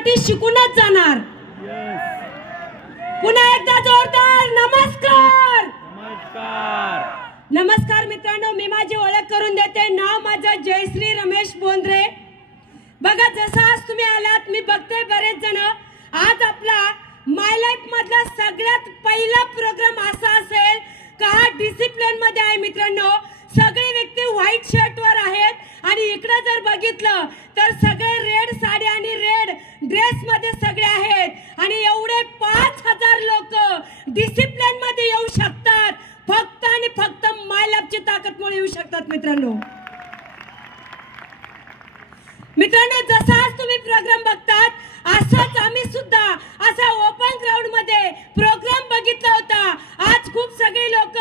भविष्यासाठी शिकूनच जाणार। पुन्हा एकदा जोरदार नमस्कार। नमस्कार मित्रांनो, मी माझी ओळख करून देते। नाव माझं जयश्री रमेश बोंद्रे। बघा, जसं आज तुम्ही आलात, मी बघते बरेच जण, आज आपला माय लाईफ मधला सगळ्यात पहिला प्रोग्राम असा असेल का डिसिप्लिन मध्ये आहे। मित्रांनो, सगळे व्यक्ती व्हाईट शर्ट वर आहेत आणि इकडे जर बघितलं तर सगळे रेड साडी आणि रेड ड्रेस मध्ये सगळे आहेत आणि एवढे 5000 लोक डिसिप्लिन मध्ये येऊ शकतात फक्त आणि फक्त माय लाईफची ताकदमुळे येऊ शकतात। मित्रांनो, जसा आज तुम्ही प्रोग्राम बघतात, असंच आम्ही सुद्धा असा ओपन ग्राउंड मध्ये प्रोग्राम बघितला होता। आज खूप सगळे लोक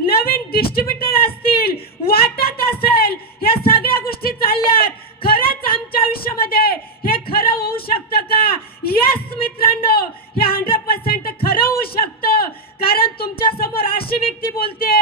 नवीन डिस्ट्रीब्युटर असतील, वाटत असेल, हे सगळ्या गोष्टी चालल्यात। खरंच आमच्या आयुष्यामध्ये हे खरं होऊ शकतं का? यस मित्रांनो, हे 100% खरं होऊ शकतं, कारण तुमच्या समोर अशी व्यक्ती बोलते,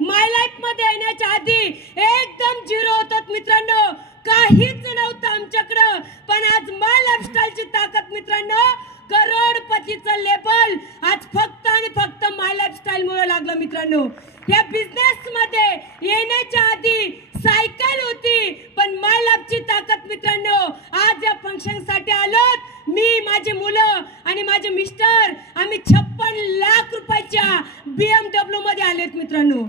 माय लाईफ मध्ये येण्याच्या आधी एकदम झिरो होतात मित्रांनो, काहीच नव्हतं आमच्याकडं, पण आज माय लाईफस्टाईलची ताकद मित्रांनो, करोडपतीचं लेबल आज फक्त आणि फक्त माय लाईफस्टाईल मुळे लागलं। मित्रांनो, या बिझनेस मध्ये येण्याच्या आधी सायकल होती, पण माय लाईफची ताकद मित्रांनो, आज या फंक्शन साठी आलोत। मी, माझी मुलं आणि माझे मिस्टर, आम्ही 56 लाख रुपयाच्या BMW मध्ये आलेत। मित्रांनो,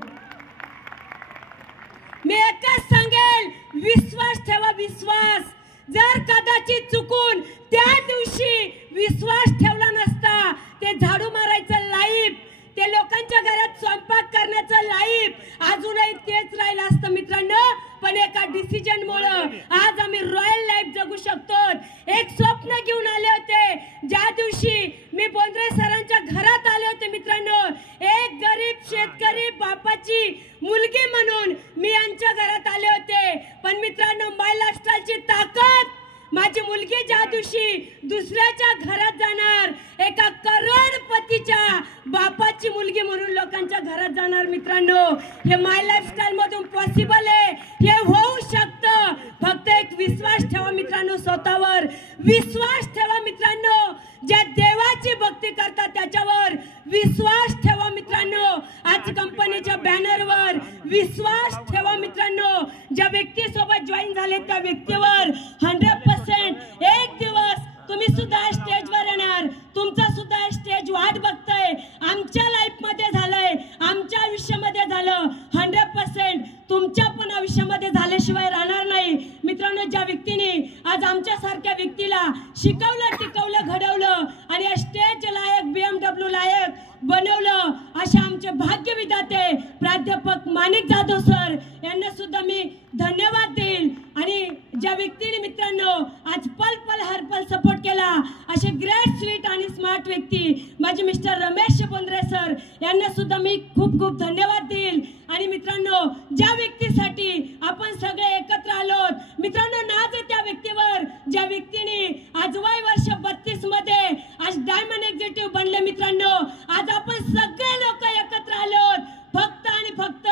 मी एकच सांगेल, विश्वास ठेवा, विश्वास। जर कदाचित चुकून त्या दिवशी विश्वास ठेवला नसता, ते झाडू मारायचं लाईफ, ते लोकांच्या घरात स्वयंपाक करण्याचं लाईफ अजूनही तेच राहिलं असतं मित्रांनो, पण एका डिसिजन मुळे आज आम्ही रॉयल लाईफ जगू शकतो। एक स्वप्न घेऊन आले होते, ज्या दिवशी मी बोंद्रे सरांच्या घरात आले होते मित्रांनो, एक गरीब शेतकरी बापाची मुलगी म्हणून मी यांच्या घरात आले होते, पण मित्रांनो, माय लाईफस्टाईलची ताकद, माझी मुलगी ज्या दिवशी दुसऱ्याच्या घरात जाणार, एका करोडपतीच्या बापाची मुलगी म्हणून लोकांच्या घरात जाणार मित्रांनो, हे माय लाईफस्टाईल मधून पॉसिबल आहे, हे होऊ शकतं। फक्त एक विश्वास ठेवा मित्रांनो, स्वतःवर विश्वास ठेवा मित्रांनो, ज्या देवाची भक्ती करतात त्याच्यावर विश्वास ठेवा मित्रांनो, आज कंपनीच्या बॅनरवर विश्वास ठेवा मित्रांनो, ज्या व्यक्ती सोबत जॉईन झाले त्या व्यक्तीवर 100% एक दिवस तुम्ही सुद्धा स्टेजवर येणार, तुमचा सुद्धा स्टेज वाट बघताय। आमच्या लाईफ मध्ये झालंय, आमच्या आयुष्यामध्ये झालं, 100% तुमच्या पण आयुष्यामध्ये झाल्याशिवाय राहणार नाही मित्रांनो। ज्या व्यक्तीने आज आमच्या सारख्या व्यक्तीला शिकवलं, टिकवलं, घडवलं आणि स्टेज लायक, BMW लायक बनवलं, अशा आमचे भाग्य विधाते प्राध्यापक माणिक जाधव सर यांना सुद्धा मी धन्यवाद देईल। आणि ज्या व्यक्तीने मित्रांनो आज पल पल हर पल सपोर्ट केला, असे ग्रेट स्वीट आणि स्मार्ट व्यक्ती माझे मिस्टर रमेश बोंद्रे सर यांना सुद्धा मी खूप खूप धन्यवाद देईल। आणि मित्रांनो, ज्या व्यक्तीसाठी आपण सगळे एकत्र आलोत मित्रांनो, नाच आहे त्या व्यक्तीवर, ज्या व्यक्तीने आज वय वर्ष 32 मध्ये आज डायमंड एक्झिक्युटिव्ह बनले मित्रांनो। आज आपण सगळे लोक एकत्र आलोत फक्त आणि फक्त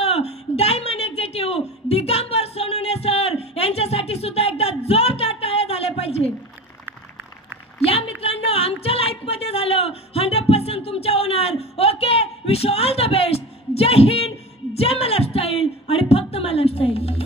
diamond executive Digambar Sonawane sir यांच्यासाठी सुद्धा एकदा जोरदार टाळ्या झाल्या पाहिजे। या मित्रांनो, आमच्या लाईफ मध्ये झालं, 100% तुमच्या होणार। Okay, wish you all the best. जय हिंद, जय माय लाईफस्टाईल आणि फक्त माय लाईफस्टाईल।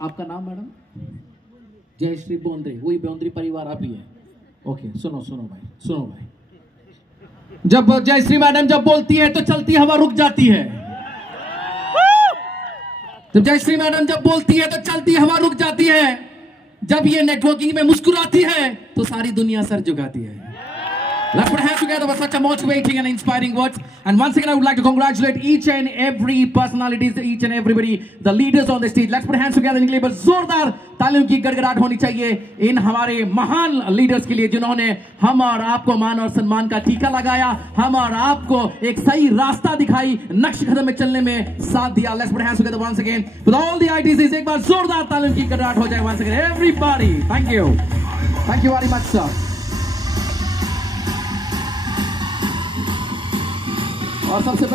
आपका नाम मैडम? जयश्री बोंद्रे, वही बोंद्रे परिवार आप ही है। ओके, सुनो भाई, जब जयश्री मैडम जब बोलती है तो चलती हवा रुक जाती है। जब जयश्री मैडम जब बोलती है तो चलती हवा रुक जाती है। जब ये नेटवर्किंग में मुस्कुराती है तो सारी दुनिया सर झुकाती है। Let's put hands together for such a motivating and inspiring words. And once again, I would like to congratulate each and every personalities, each and everybody, the leaders on the stage. Let's put hands together इनके लिए बस जोरदार तालियों की गड़गड़ाहट होनी चाहिए in हमारे महान लीडर्स के लिए, जिन्होंने हम और आपको मान और सम्मान का टीका लगाया, हम और आपको एक सही रास्ता दिखाई, नक्श कदम में चलने में साथ दिया. Let's put hands together once again with all the ITCs. एक बार जोरदार तालियों की गड़गड़ाहट हो जाए once again. Everybody, thank you very much, sir. और सबसे